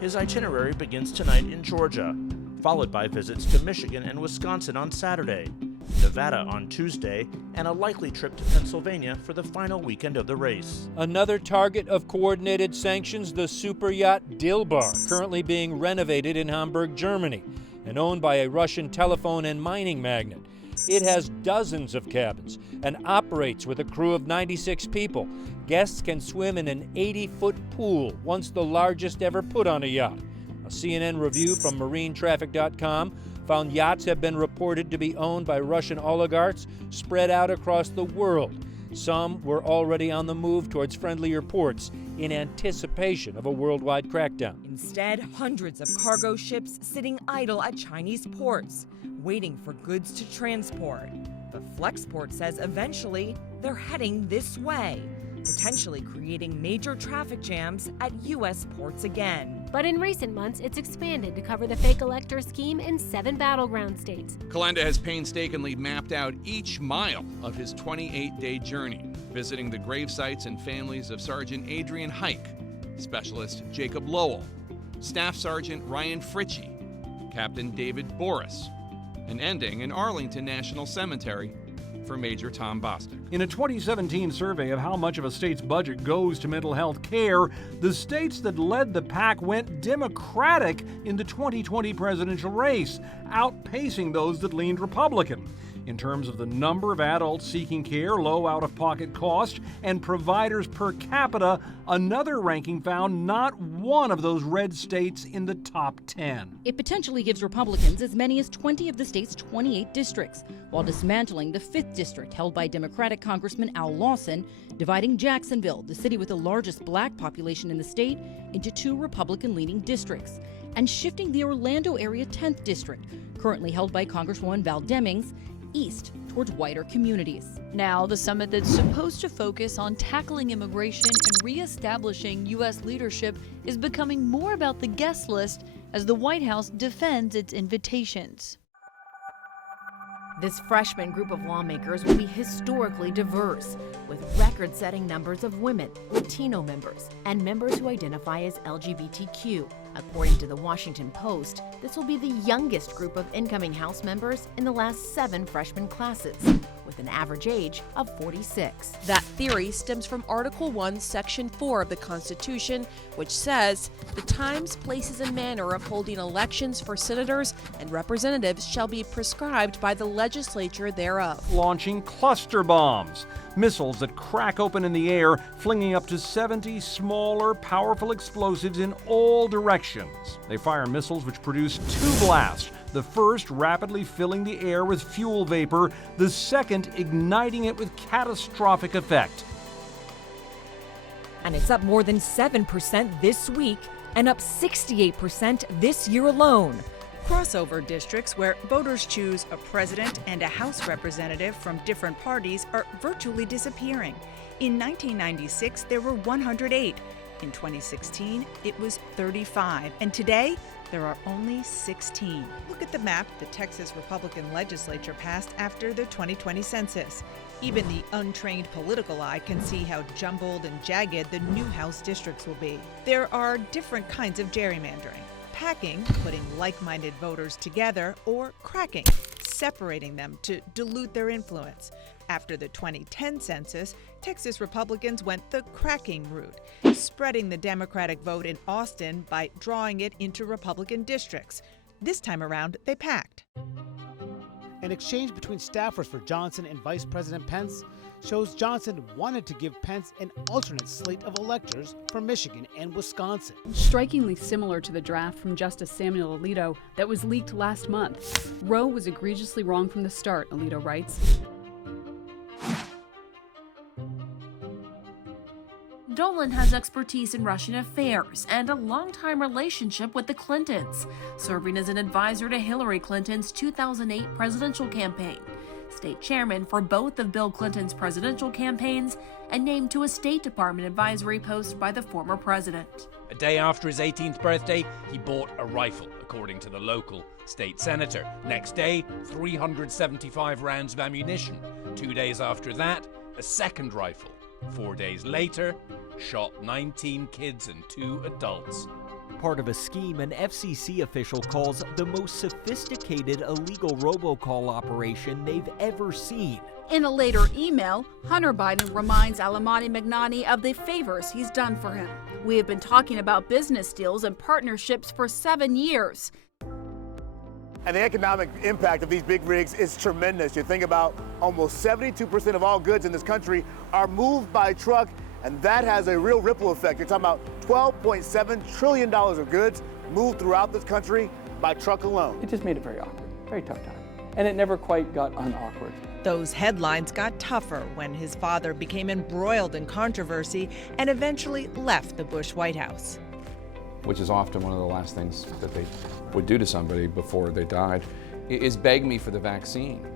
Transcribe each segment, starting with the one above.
His itinerary begins tonight in Georgia, followed by visits to Michigan and Wisconsin on Saturday, Nevada on Tuesday, and a likely trip to Pennsylvania for the final weekend of the race. Another target of coordinated sanctions, the super yacht Dilbar, currently being renovated in Hamburg, Germany, and owned by a Russian telephone and mining magnate. It has dozens of cabins and operates with a crew of 96 people. Guests can swim in an 80-foot pool, once the largest ever put on a yacht. A CNN review from MarineTraffic.com found yachts have been reported to be owned by Russian oligarchs spread out across the world. Some were already on the move towards friendlier ports in anticipation of a worldwide crackdown. Instead, hundreds of cargo ships sitting idle at Chinese ports, waiting for goods to transport. But Flexport says eventually they're heading this way, potentially creating major traffic jams at U.S. ports again. But in recent months, it's expanded to cover the fake elector scheme in 7 battleground states. Calenda has painstakingly mapped out each mile of his 28-day journey, visiting the grave sites and families of Sergeant Adrian Hike, Specialist Jacob Lowell, Staff Sergeant Ryan Fritchie, Captain David Boris, and ending in Arlington National Cemetery for Major Tom Bostic. In a 2017 survey of how much of a state's budget goes to mental health care, the states that led the pack went Democratic in the 2020 presidential race, outpacing those that leaned Republican. In terms of the number of adults seeking care, low out-of-pocket cost, and providers per capita, another ranking found not one of those red states in the top 10. It potentially gives Republicans as many as 20 of the state's 28 districts, while dismantling the 5th district held by Democratic Congressman Al Lawson, dividing Jacksonville, the city with the largest black population in the state, into 2 Republican-leaning districts, and shifting the Orlando area 10th district, currently held by Congresswoman Val Demings, east towards whiter communities. Now, the summit that's supposed to focus on tackling immigration and reestablishing U.S. leadership is becoming more about the guest list as the White House defends its invitations. This freshman group of lawmakers will be historically diverse, with record-setting numbers of women, Latino members, and members who identify as LGBTQ. According to the Washington Post, this will be the youngest group of incoming House members in the last 7 freshman classes, with an average age of 46. That theory stems from Article 1, Section 4 of the Constitution, which says, "The times, places, and manner of holding elections for senators and representatives shall be prescribed by the legislature thereof." Launching cluster bombs, missiles that crack open in the air, flinging up to 70 smaller, powerful explosives in all directions. They fire missiles which produce 2 blasts, the first rapidly filling the air with fuel vapor, the second igniting it with catastrophic effect. And it's up more than 7% this week and up 68% this year alone. Crossover districts where voters choose a president and a House representative from different parties are virtually disappearing. In 1996, there were 108. In 2016, it was 35. And today, there are only 16. Look at the map the Texas Republican legislature passed after the 2020 census. Even the untrained political eye can see how jumbled and jagged the new House districts will be. There are different kinds of gerrymandering. Packing, putting like-minded voters together, or cracking, separating them to dilute their influence. After the 2010 census, Texas Republicans went the cracking route, spreading the Democratic vote in Austin by drawing it into Republican districts. This time around, they packed. An exchange between staffers for Johnson and Vice President Pence shows Johnson wanted to give Pence an alternate slate of electors for Michigan and Wisconsin. Strikingly similar to the draft from Justice Samuel Alito that was leaked last month. Roe was egregiously wrong from the start, Alito writes. Dolan has expertise in Russian affairs and a longtime relationship with the Clintons, serving as an advisor to Hillary Clinton's 2008 presidential campaign, state chairman for both of Bill Clinton's presidential campaigns, and named to a State Department advisory post by the former president. A day after his 18th birthday, he bought a rifle, according to the local state senator. Next day, 375 rounds of ammunition. 2 days after that, a second rifle. 4 days later, shot 19 kids and 2 adults. part of a scheme an FCC official calls the most sophisticated illegal robocall operation they've ever seen. In a later email, Hunter Biden reminds Alamani Magnani of the favors he's done for him. We have been talking about business deals and partnerships for 7 years. And the economic impact of these big rigs is tremendous. You think about almost 72% of all goods in this country are moved by truck, and that has a real ripple effect. You're talking about $12.7 trillion of goods moved throughout this country by truck alone. It just made it very awkward, very tough time. And it never quite got unawkward. Those headlines got tougher when his father became embroiled in controversy and eventually left the Bush White House. Which is often one of the last things that they would do to somebody before they died, is beg me for the vaccine.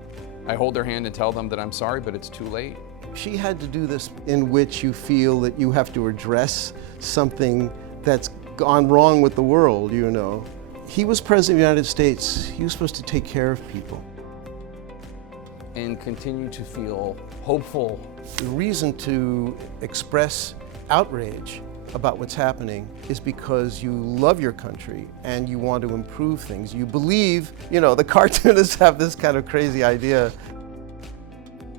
I hold their hand and tell them that I'm sorry, but it's too late. She had to do this in which you feel that you have to address something that's gone wrong with the world, you know. He was president of the United States. He was supposed to take care of people. And continue to feel hopeful. The reason to express outrage about what's happening is because you love your country and you want to improve things. You believe, you know, the cartoonists have this kind of crazy idea.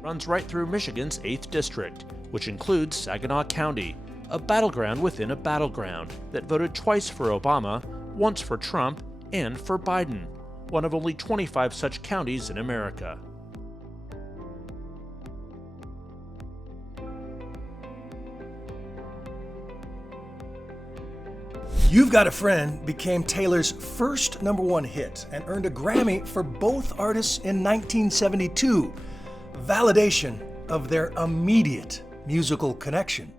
Runs right through Michigan's 8th District, which includes Saginaw County, a battleground within a battleground that voted twice for Obama, once for Trump, and for Biden, one of only 25 such counties in America. You've Got a Friend became Taylor's first #1 hit and earned a Grammy for both artists in 1972, validation of their immediate musical connection.